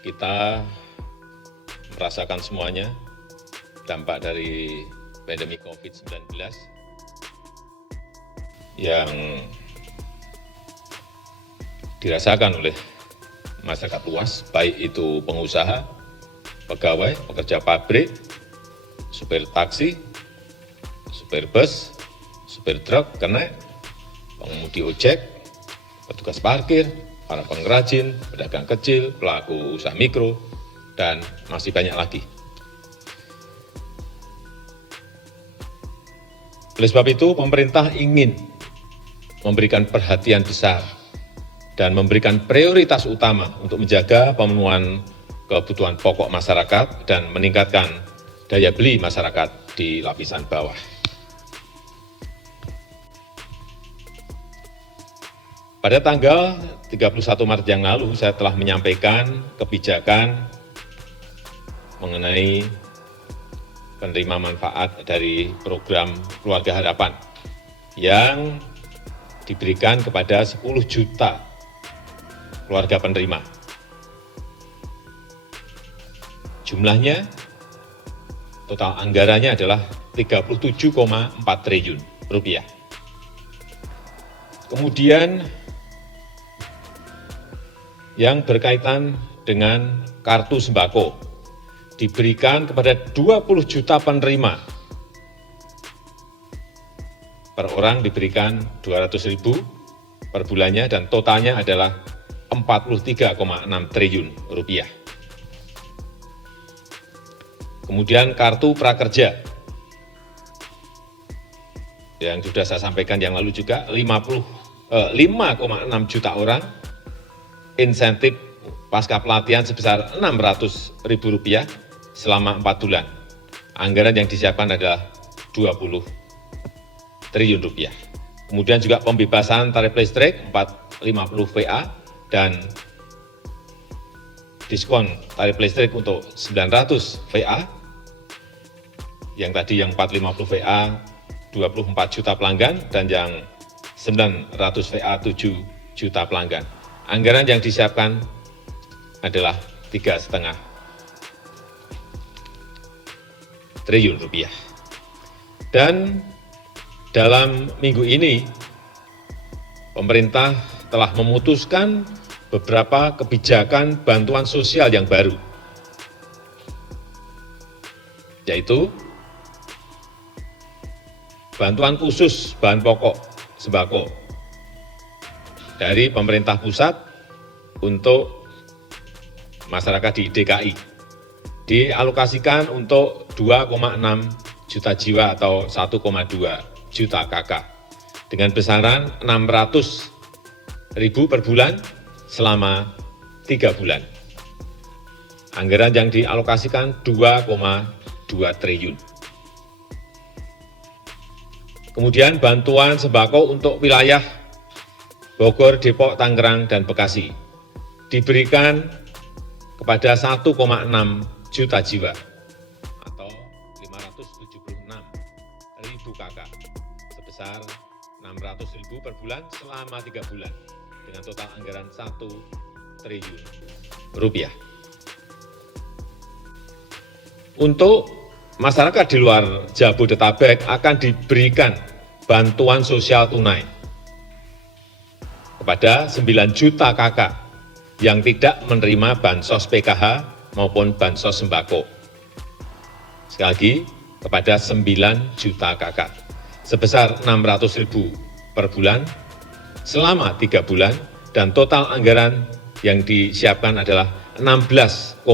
Kita merasakan semuanya dampak dari pandemi COVID-19 yang dirasakan oleh masyarakat luas, baik itu pengusaha, pegawai, pekerja pabrik, supir taksi, supir bus, supir truk, kernet, pengemudi ojek, petugas parkir, para pengrajin, pedagang kecil, pelaku usaha mikro, dan masih banyak lagi. Oleh sebab itu, pemerintah ingin memberikan perhatian besar dan memberikan prioritas utama untuk menjaga pemenuhan kebutuhan pokok masyarakat dan meningkatkan daya beli masyarakat di lapisan bawah. Pada tanggal 31 Maret yang lalu, saya telah menyampaikan kebijakan mengenai penerima manfaat dari program Keluarga Harapan yang diberikan kepada 10 juta keluarga penerima. Jumlahnya, total anggarannya adalah 37,4 triliun rupiah. Kemudian yang berkaitan dengan kartu sembako diberikan kepada 20 juta penerima. Per orang diberikan 200.000 per bulannya dan totalnya adalah 43,6 triliun rupiah. Kemudian kartu prakerja yang sudah saya sampaikan yang lalu juga 5,6 juta orang, insentif pasca pelatihan sebesar Rp600.000 selama 4 bulan. Anggaran yang disiapkan adalah 20 triliun rupiah. Kemudian juga pembebasan tarif listrik 450 VA dan diskon tarif listrik untuk 900 VA. Yang tadi yang 450 VA 24 juta pelanggan dan yang 900 VA 7 juta pelanggan. Anggaran yang disiapkan adalah 3,5 triliun rupiah. Dan dalam minggu ini, pemerintah telah memutuskan beberapa kebijakan bantuan sosial yang baru, yaitu bantuan khusus bahan pokok sembako dari pemerintah pusat untuk masyarakat di DKI, dialokasikan untuk 2,6 juta jiwa atau 1,2 juta KK dengan besaran 600.000 per bulan selama 3 bulan. Anggaran yang dialokasikan 2,2 triliun. Kemudian bantuan sembako untuk wilayah Bogor, Depok, Tangerang, dan Bekasi diberikan kepada 1,6 juta jiwa atau 576.000 KK sebesar 600.000 per bulan selama 3 bulan dengan total anggaran 1 triliun rupiah. Untuk masyarakat di luar Jabodetabek akan diberikan bantuan sosial tunai kepada 9 juta KK yang tidak menerima bansos PKH maupun bansos sembako. Sekali lagi, kepada 9 juta KK sebesar 600.000 per bulan selama 3 bulan dan total anggaran yang disiapkan adalah 16,2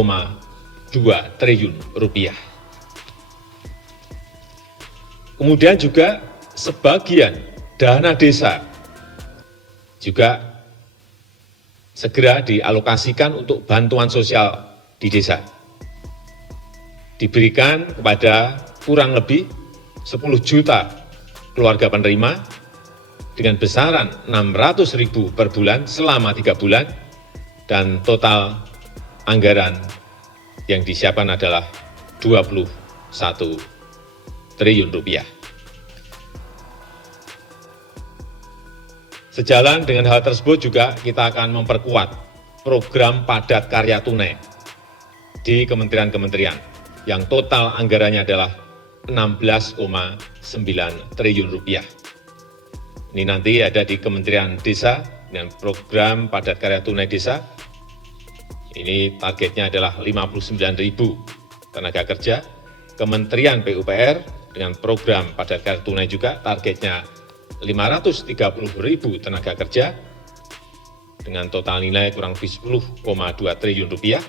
triliun rupiah. Kemudian juga sebagian dana desa juga segera dialokasikan untuk bantuan sosial di desa. Diberikan kepada kurang lebih 10 juta keluarga penerima dengan besaran 600.000 per bulan selama 3 bulan dan total anggaran yang disiapkan adalah 21 triliun rupiah. Sejalan dengan hal tersebut juga kita akan memperkuat program padat karya tunai di kementerian-kementerian yang total anggarannya adalah 16,9 triliun rupiah. Ini nanti ada di Kementerian Desa dengan program padat karya tunai desa. Ini targetnya adalah 59.000 tenaga kerja. Kementerian PUPR dengan program padat karya tunai juga targetnya 530.000 tenaga kerja dengan total nilai kurang lebih 10,2 triliun rupiah.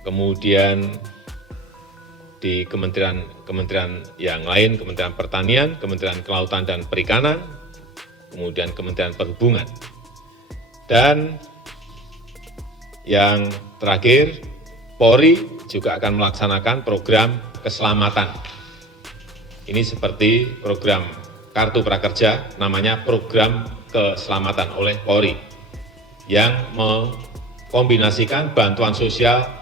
Kemudian di kementerian yang lain, Kementerian Pertanian, Kementerian Kelautan dan Perikanan, kemudian Kementerian Perhubungan. Dan yang terakhir, Polri juga akan melaksanakan program keselamatan. Ini seperti program Kartu Prakerja, namanya program keselamatan oleh Polri, yang mengkombinasikan bantuan sosial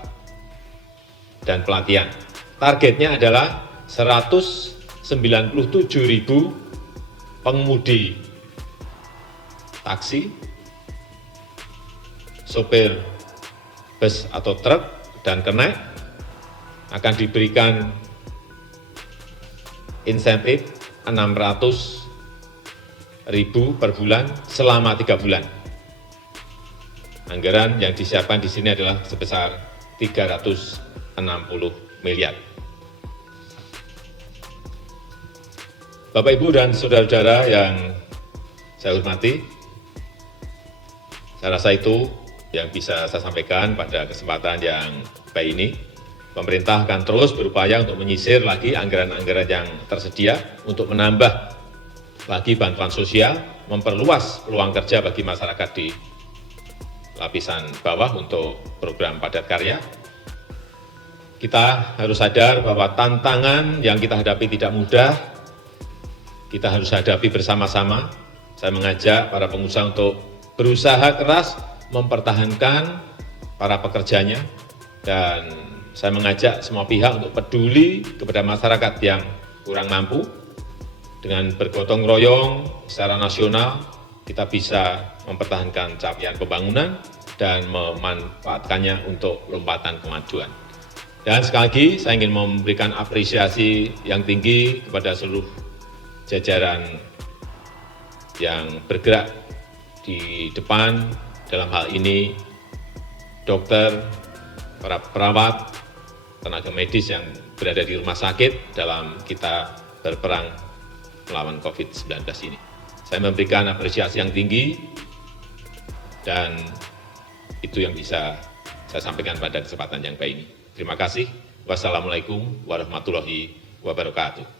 dan pelatihan. Targetnya adalah 197.000 pengemudi taksi, sopir bus atau truk, dan kernet akan diberikan insentif 600.000 per bulan selama 3 bulan. Anggaran yang disiapkan di sini adalah sebesar 360 miliar. Bapak, Ibu, dan saudara-saudara yang saya hormati, saya rasa itu yang bisa saya sampaikan pada kesempatan yang baik ini. Pemerintah akan terus berupaya untuk menyisir lagi anggaran-anggaran yang tersedia untuk menambah lagi bantuan sosial, memperluas peluang kerja bagi masyarakat di lapisan bawah untuk program padat karya. Kita harus sadar bahwa tantangan yang kita hadapi tidak mudah, kita harus hadapi bersama-sama. Saya mengajak para pengusaha untuk berusaha keras mempertahankan para pekerjanya, dan saya mengajak semua pihak untuk peduli kepada masyarakat yang kurang mampu. Dengan bergotong royong secara nasional, kita bisa mempertahankan capaian pembangunan dan memanfaatkannya untuk lompatan kemajuan. Dan sekali lagi, saya ingin memberikan apresiasi yang tinggi kepada seluruh jajaran yang bergerak di depan dalam hal ini, dokter, para perawat, tenaga medis yang berada di rumah sakit dalam kita berperang melawan COVID-19 ini. Saya memberikan apresiasi yang tinggi, dan itu yang bisa saya sampaikan pada kesempatan yang baik ini. Terima kasih. Wassalamualaikum warahmatullahi wabarakatuh.